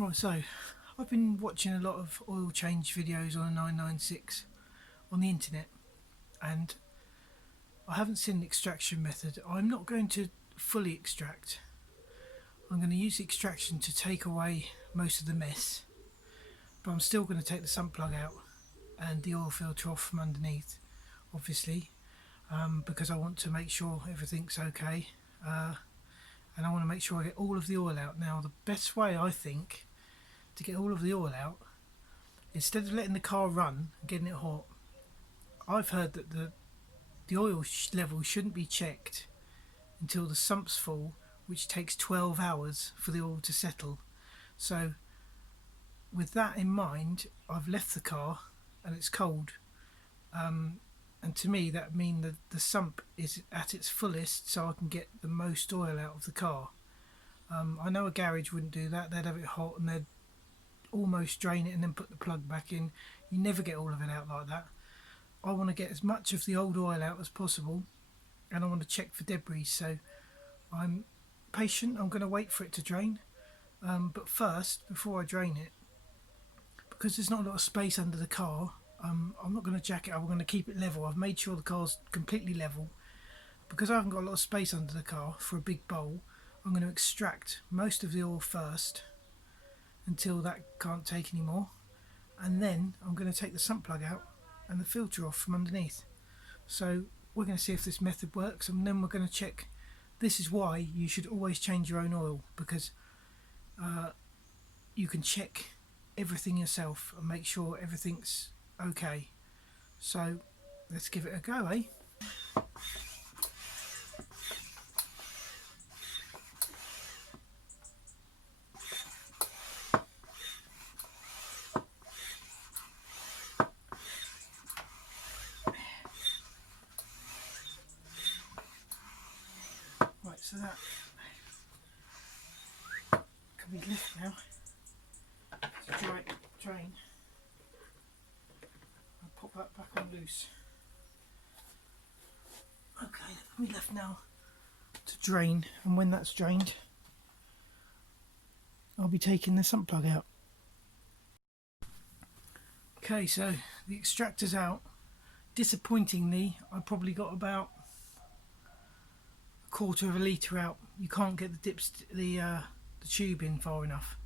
Right, so I've been watching a lot of oil change videos on a 996 on the internet, and I haven't seen an extraction method. I'm not going to fully extract. I'm going to use the extraction to take away most of the mess, but I'm still going to take the sump plug out and the oil filter off from underneath, obviously, because I want to make sure everything's okay, and I want to make sure I get all of the oil out. Now, the best way, I think, to get all of the oil out, instead of letting the car run and getting it hot, I've heard that the oil level shouldn't be checked until the sump's full, which takes 12 hours for the oil to settle. So with that in mind, I've left the car and it's cold, and to me that means that the sump is at its fullest, so I can get the most oil out of the car. I know a garage wouldn't do that. They'd have it hot and they'd almost drain it and then put the plug back in. You never get all of it out like that. I want to get as much of the old oil out as possible, and I want to check for debris, so I'm patient. I'm going to wait for it to drain, but first, before I drain it, because there's not a lot of space under the car, I'm not going to jack it up. I'm going to keep it level. I've made sure the car's completely level. Because I haven't got a lot of space under the car for a big bowl, I'm going to extract most of the oil first until that can't take any more, and then I'm going to take the sump plug out and the filter off from underneath. So we're going to see if this method works, and then we're going to check. This is why you should always change your own oil, because you can check everything yourself and make sure everything's okay. So let's give it a go, eh? Right, so that can be lifted now to drain. I'll pop that back on loose. Okay, that'll be left now to drain, and when that's drained, I'll be taking the sump plug out. Okay, so the extractor's out. Disappointingly, I probably got about a quarter of a litre out. You can't get the tube in far enough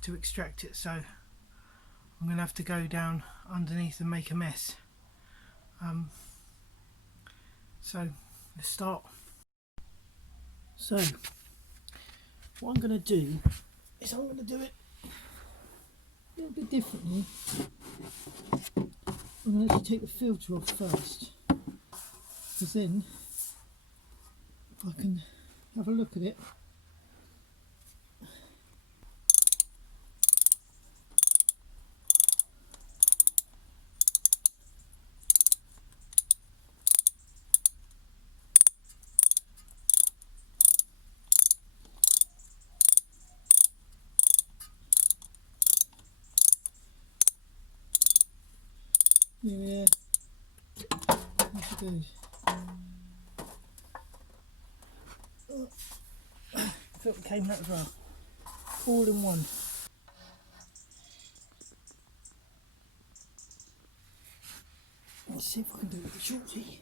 to extract it, so I'm going to have to go down underneath and make a mess. So let's start. So what I'm going to do is I'm going to do it a little bit differently. I'm going to actually take the filter off first, because then if I can have a look at it, yeah, there she goes. The filter came out as well, all in one. Let's see if I can do it with the shorty.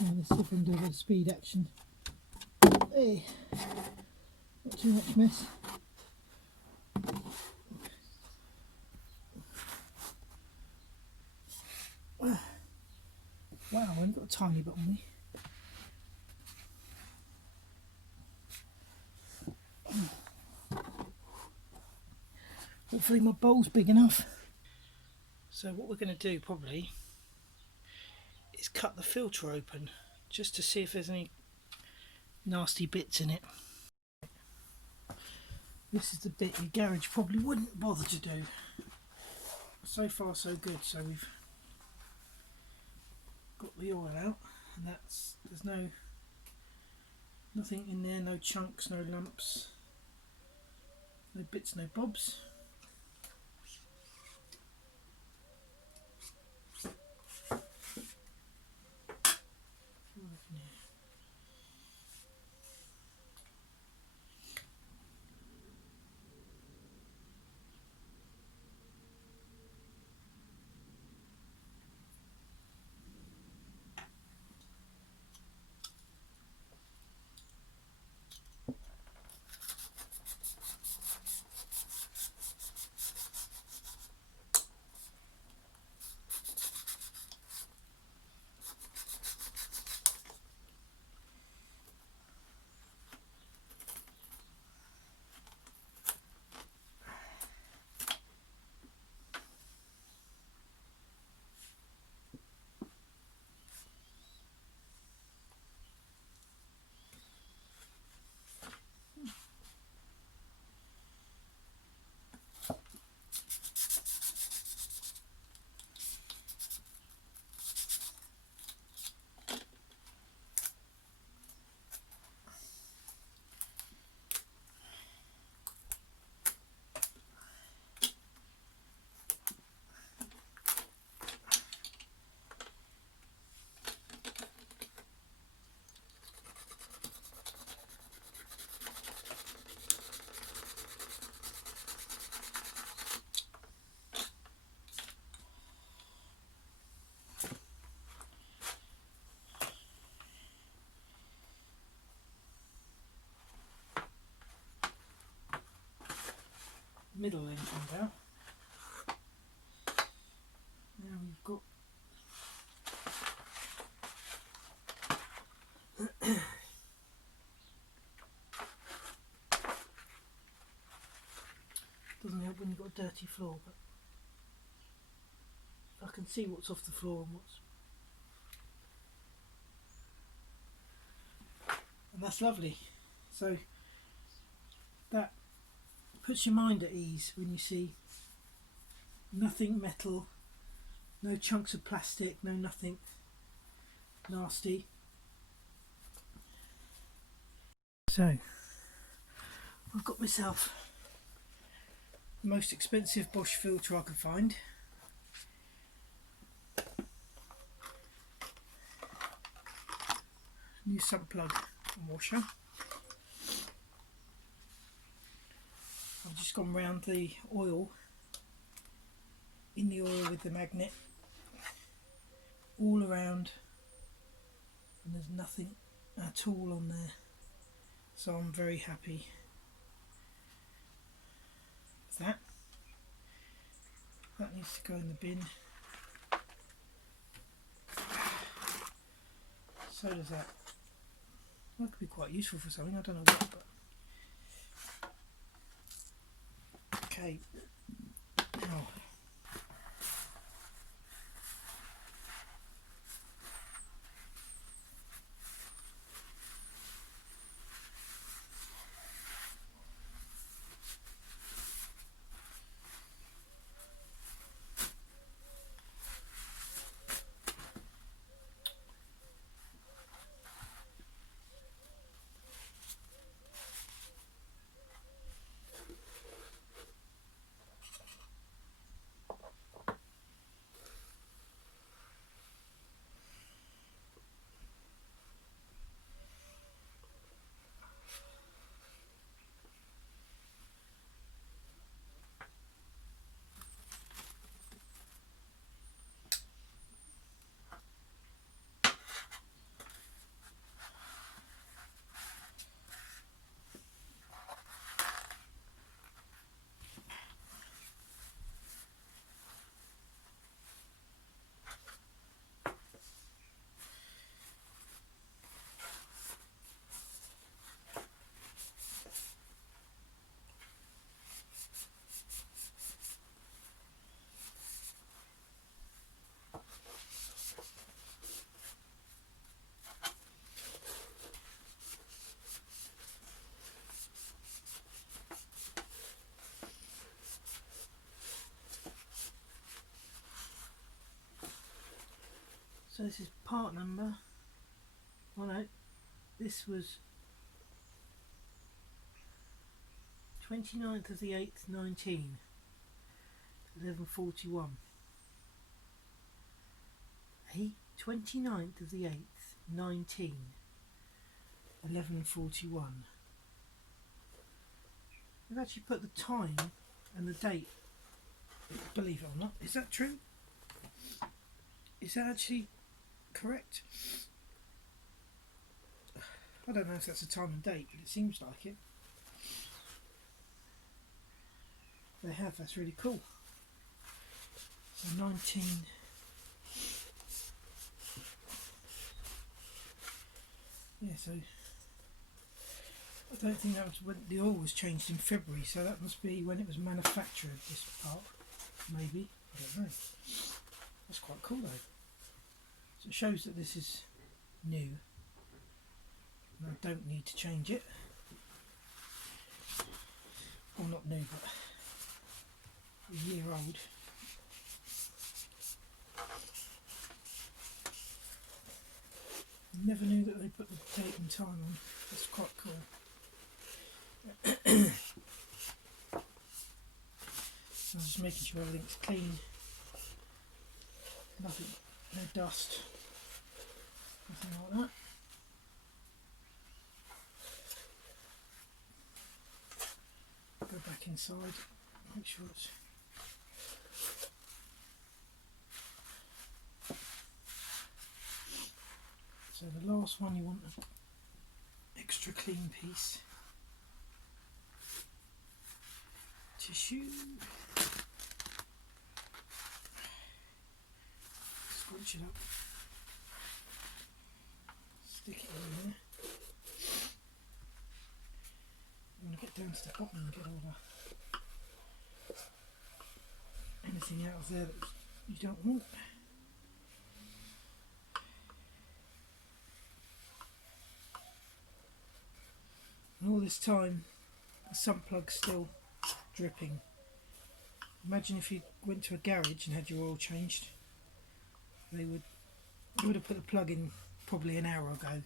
Let's see if I can do a bit of speed action. Hey, not too much mess. Wow, I've only got a tiny bit on me. Hopefully my bowl's big enough. So what we're going to do probably is cut the filter open, just to see if there's any nasty bits in it. This is the bit your garage probably wouldn't bother to do. So far so good. So we've got the oil out, and there's nothing in there, no chunks, no lumps. No bits, no bobs. Middle end comes out. Now we've got doesn't help when you've got a dirty floor, but I can see what's off the floor and what's, and that's lovely. So that puts your mind at ease when you see nothing metal, no chunks of plastic, no nothing nasty. So I've got myself the most expensive Bosch filter I could find. New sump plug and washer. I've just gone round the oil, in the oil with the magnet, all around, and there's nothing at all on there, so I'm very happy with that. That needs to go in the bin. So does that. That could be quite useful for something, I don't know what, but okay. Now so this is part number, oh no, this was 29th of the 8th, 19, 11:41. 29th of the 8th, 19, 11:41. They've actually put the time and the date, believe it or not. Is that true? Is that actually correct? I don't know if that's the time and date, but it seems like it. They have, that's really cool. So 19. Yeah, so I don't think that was when the oil was changed in February, so that must be when it was manufactured, this part, maybe. I don't know. That's quite cool though. So it shows that this is new. And I don't need to change it. Well, not new, but a year old. Never knew that they put the date and time on. That's quite cool. I'm just making sure everything's clean. Nothing, no dust, nothing like that. Go back inside, make sure it's so the last one you want an extra clean piece. Tissue. Scrunch it up. Stick it in there. You want to get down to the bottom and get all the anything out of there that you don't want. And all this time the sump plug's still dripping. Imagine if you went to a garage and had your oil changed. You would have put the plug in probably an hour ago.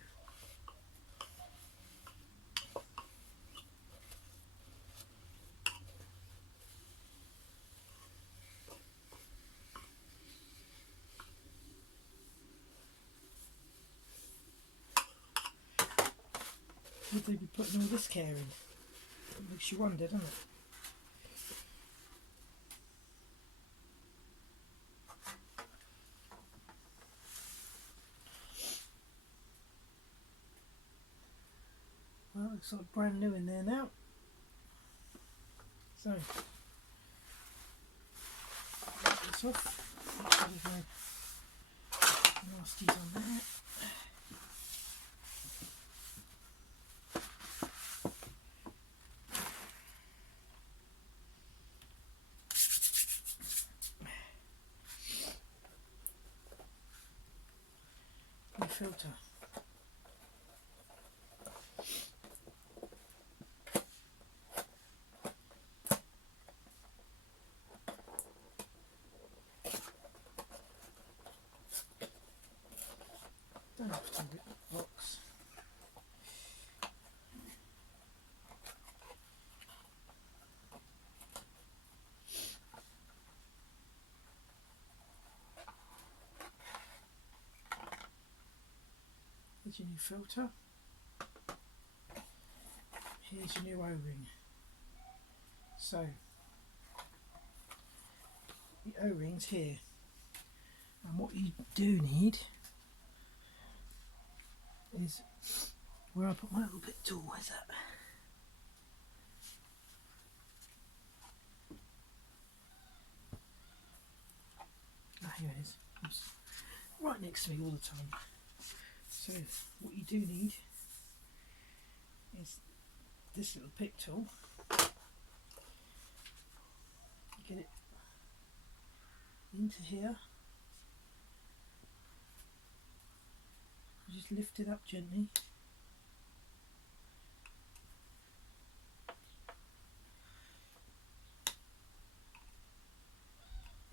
Would they be putting all this care in? It makes you wonder, doesn't it? Well, it looks like brand new in there now. So, get this off. Make sure there's no nasties on there. New filter. Don't have to rip the box. Here's your new filter. Here's your new O-ring. So, the O-ring's here. And what you do need is where I put my little bit tool. Where's that? Ah, here it is. It's right next to me all the time. So what you do need is this little pick tool. Get it into here. Just lift it up gently.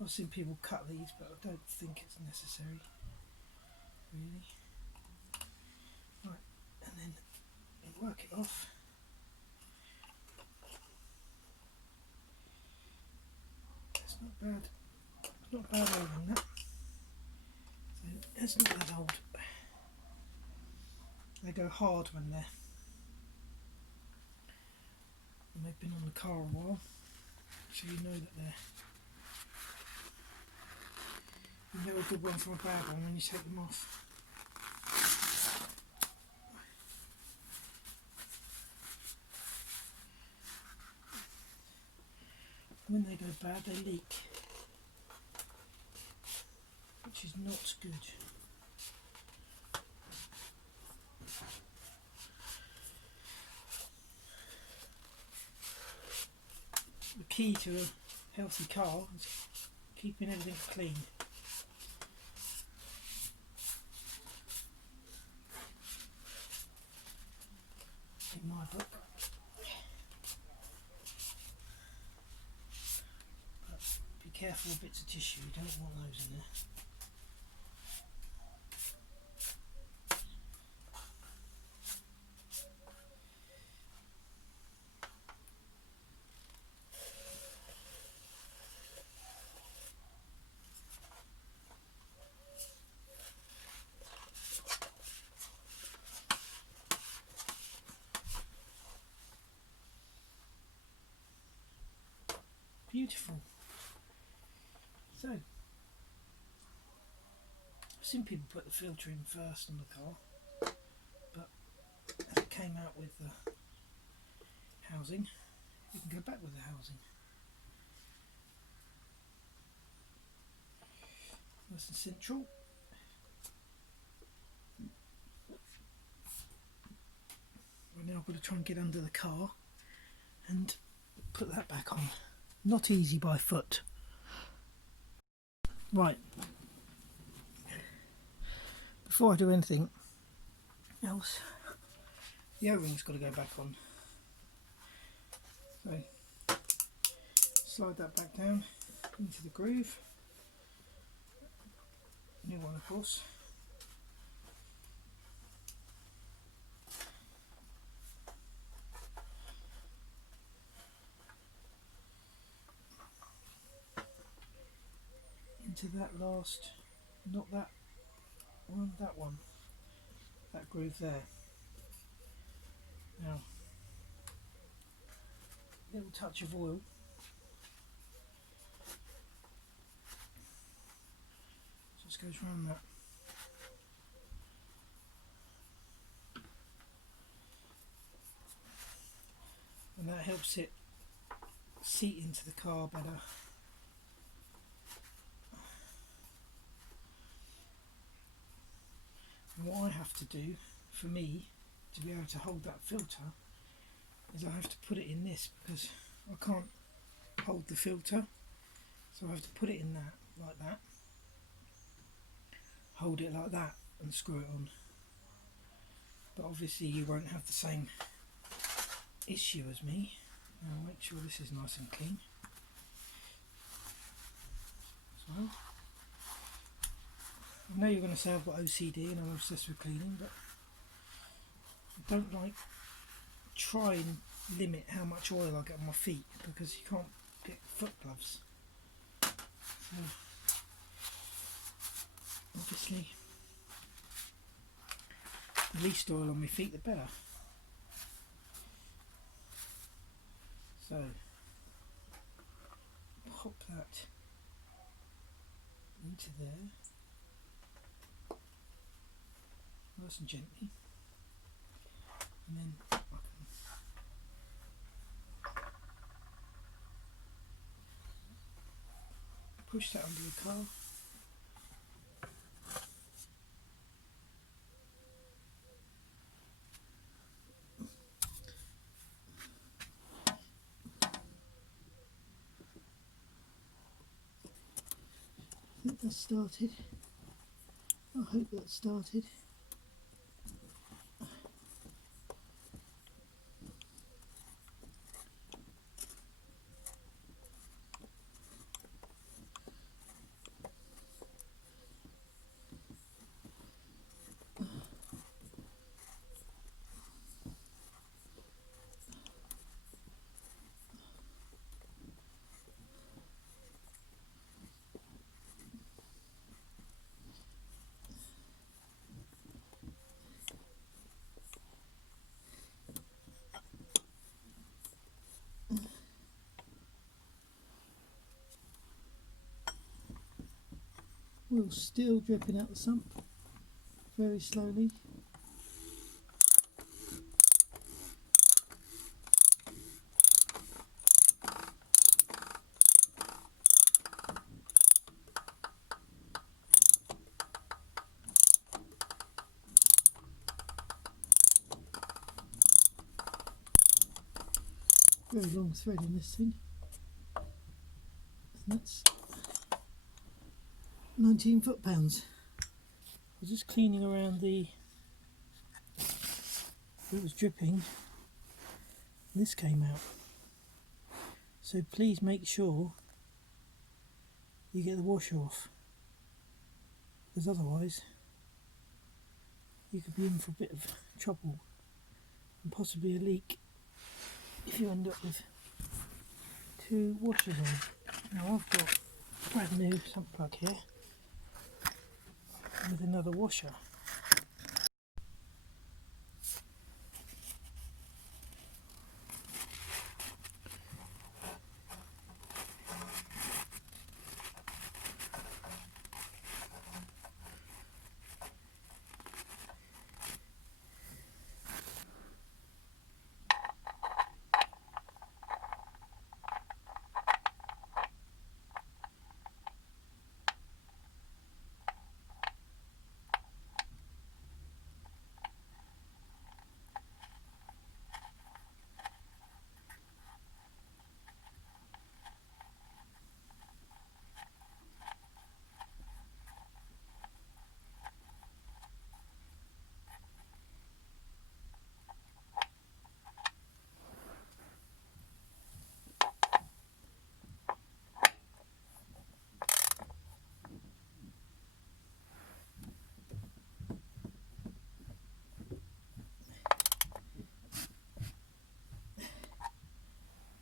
I've seen people cut these, but I don't think it's necessary, really. Right, and then work it off. not bad. Not bad oiling that. So it's not that old. They go hard when they've been on the car a while, so you know that you know a good one from a bad one when you take them off. When they go bad, they leak, which is not good. The key to a healthy car is keeping everything clean. In my book. But be careful with bits of tissue, you don't want those in there. Beautiful. So, I've seen people put the filter in first on the car, but as it came out with the housing, you can go back with the housing. That's the central. Right now I've got to try and get under the car and put that back on. Not easy by foot. Right. Before I do anything else, the O-ring's got to go back on. So, slide that back down into the groove. New one, of course. Into that last, not that one, that groove there. Now, a little touch of oil. Just goes around that. And that helps it seat into the car better. And what I have to do, for me, to be able to hold that filter, is I have to put it in this, because I can't hold the filter, so I have to put it in that, like that, hold it like that and screw it on. But obviously you won't have the same issue as me. Now make sure this is nice and clean. So, I know you're going to say I've got OCD and I'm obsessed with cleaning, but I don't like try and limit how much oil I get on my feet, because you can't get foot gloves. So obviously the least oil on my feet the better. So pop that into there, nice and gently, and then I can push that under the car. I think that's started. I hope that's started. Oil's still dripping out the sump very slowly. Very long thread in this thing, and that's 19 foot-pounds. I was just cleaning around it was dripping, and this came out. So please make sure you get the wash off, because otherwise you could be in for a bit of trouble and possibly a leak if you end up with two washers on. Now I've got a brand new sump plug here with another washer.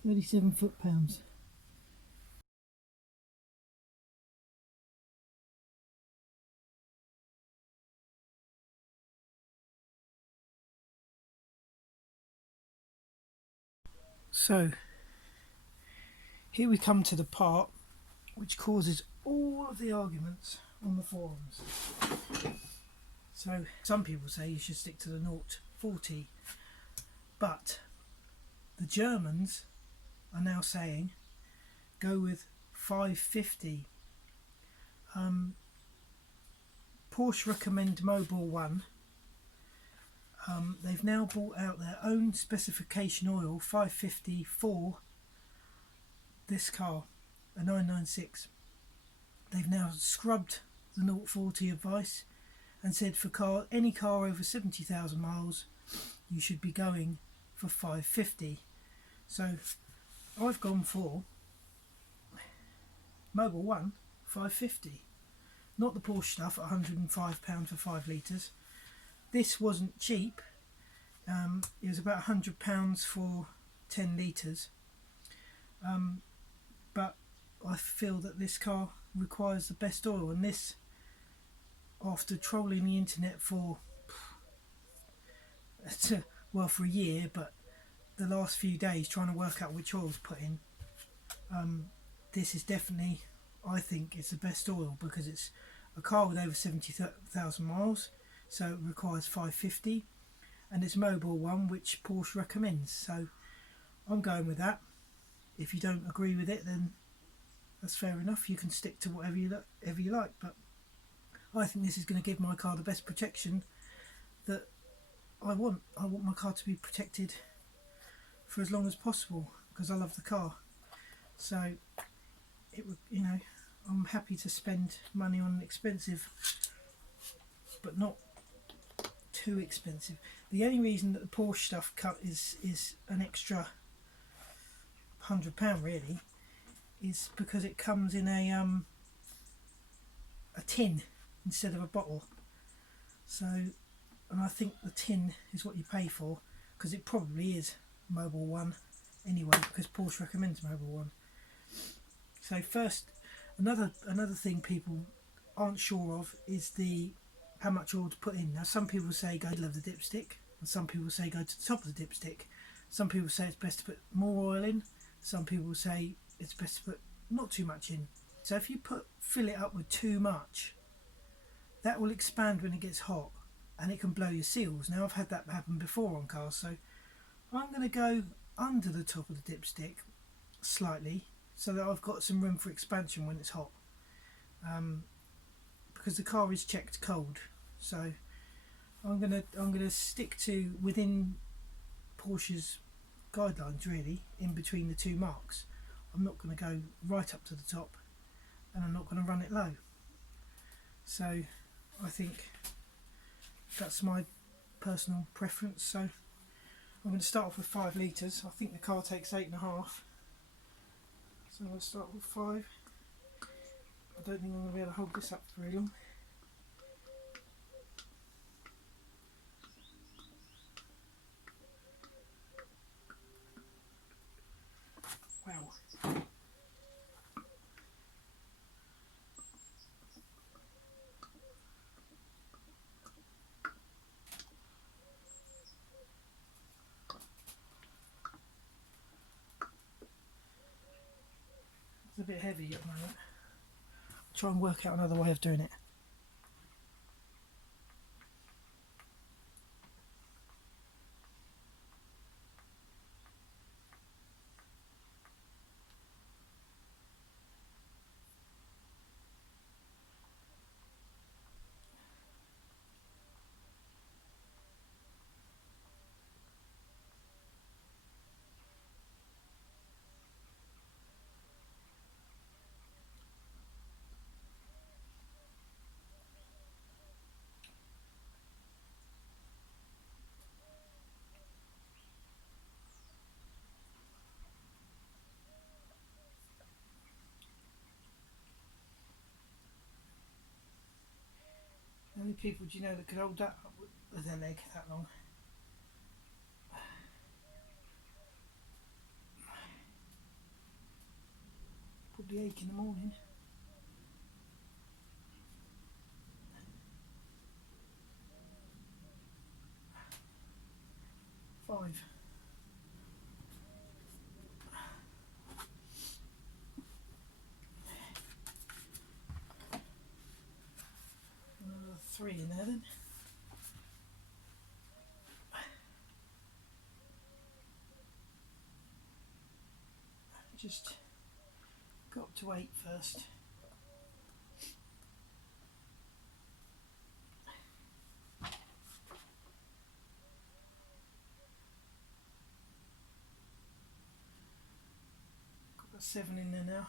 £37 foot-pounds. So here we come to the part which causes all of the arguments on the forums. So some people say you should stick to the 0-40, but the Germans are now saying go with 550. Porsche recommend Mobil 1. They've now brought out their own specification oil, 550, for this car, a 996. They've now scrubbed the 0-40 advice and said for any car over 70,000 miles you should be going for 550. So I've gone for Mobil 1 550, not the Porsche stuff at £105 for 5 litres. This wasn't cheap. It was about £100 for 10 litres, but I feel that this car requires the best oil, and this, after trolling the internet for for a year, but the last few days trying to work out which oil to put in, this is definitely, I think it's the best oil, because it's a car with over 70,000 miles, so it requires 550, and it's Mobil 1, which Porsche recommends, so I'm going with that. If you don't agree with it, then that's fair enough, you can stick to whatever you like, but I think this is going to give my car the best protection that I want. I want my car to be protected for as long as possible, because I love the car. So it would, I'm happy to spend money on expensive, but not too expensive. The only reason that the Porsche stuff is an extra £100 really is because it comes in a tin instead of a bottle. So, and I think the tin is what you pay for, because it probably is Mobil 1 anyway, because Porsche recommends Mobil 1. So first, another thing people aren't sure of is how much oil to put in. Now some people say go to the middle of the dipstick, and some people say go to the top of the dipstick. Some people say it's best to put more oil in. Some people say it's best to put not too much in. So if you fill it up with too much, that will expand when it gets hot and it can blow your seals. Now I've had that happen before on cars, so I'm going to go under the top of the dipstick slightly so that I've got some room for expansion when it's hot, because the car is checked cold. So I'm gonna stick to within Porsche's guidelines, really, in between the two marks. I'm not going to go right up to the top, and I'm not going to run it low. So I think that's my personal preference. So I'm going to start off with 5 litres. I think the car takes 8.5, so I'm going to start with 5. I don't think I'm going to be able to hold this up for very long. Wow. It's a bit heavy at the moment. I'll try and work out another way of doing it. How many people do you know that could hold that up with their leg that long? Probably ache in the morning. 5. Another 3 in there then. Just got up to 8 first. Got about 7 in there now.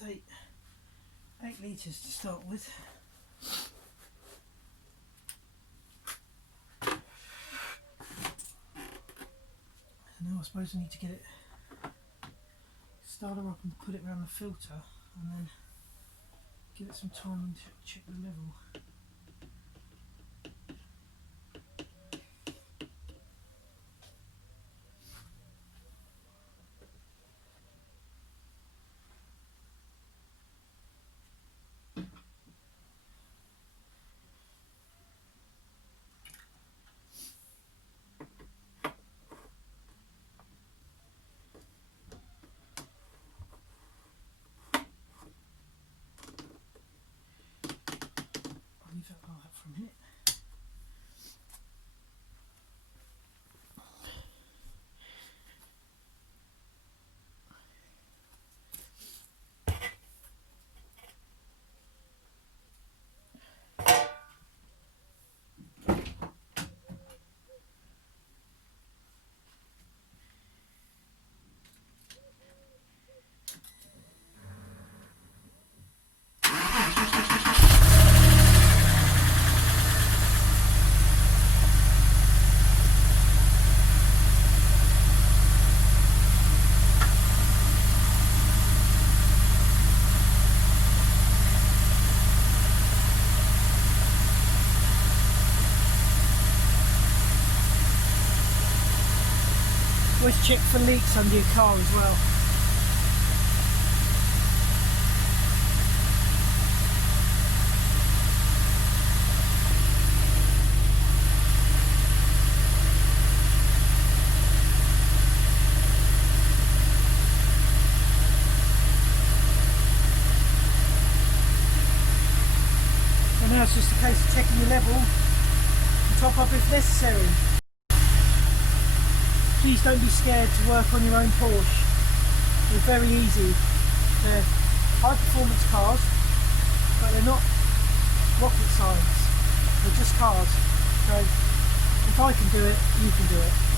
That's 8 litres to start with. And now I suppose I need to get it, start her up and put it around the filter, and then give it some time to check the level. Always check for leaks under your car as well. And now it's just a case of checking your level and top up if necessary. Please don't be scared to work on your own Porsche. They're very easy. They're high performance cars, but they're not rocket science. They're just cars. So if I can do it, you can do it.